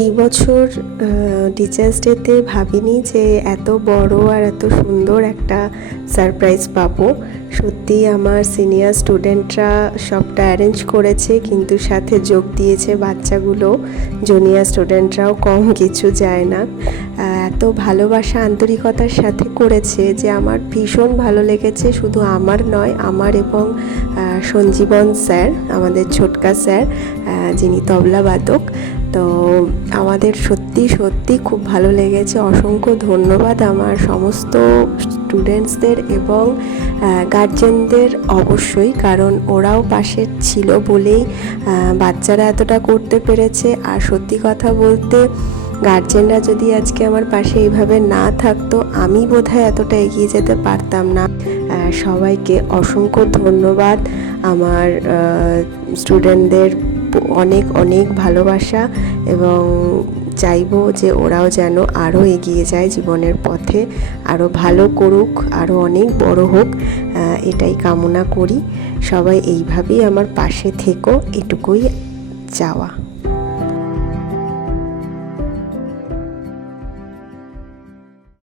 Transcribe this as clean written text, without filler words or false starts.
এই বছর টিচার্স ডেতে ভাবিনি যে এত বড় আর এত সুন্দর একটা সারপ্রাইজ পাবো। সত্যি আমার সিনিয়র স্টুডেন্টরা সবটা অ্যারেঞ্জ করেছে, কিন্তু সাথে যোগ দিয়েছে বাচ্চাগুলো। জুনিয়র স্টুডেন্টরাও কম কিছু যায় না, এত ভালোবাসা আন্তরিকতার সাথে করেছে যে আমার ভীষণ ভালো লেগেছে। শুধু আমার নয়, আমার এবং সঞ্জীবন স্যার, আমাদের ছোটকা স্যার, যিনি তবলাবাদক, তো আমাদের সত্যি সত্যি খুব ভালো লেগেছে। অসংখ্য ধন্যবাদ আমার সমস্ত স্টুডেন্টসদের এবং গার্জেনদের অবশ্যই, কারণ ওরাও পাশে ছিল বলেই বাচ্চারা এতটা করতে পেরেছে। আর সত্যি কথা বলতে, গার্জেনরা যদি আজকে আমার পাশে এইভাবে না থাকতো, আমি বোধহয় এতটা এগিয়ে যেতে পারতাম না। সবাইকে অসংখ্য ধন্যবাদ। আমার স্টুডেন্টদের অনেক অনেক ভালোবাসা, এবং চাইবো যে ওরাও যেন আরও এগিয়ে যায় জীবনের পথে, আরও ভালো করুক, আরও অনেক বড় হোক, এটাই কামনা করি। সবাই এইভাবেই আমার পাশে থেকো, এটুকুই চাওয়া।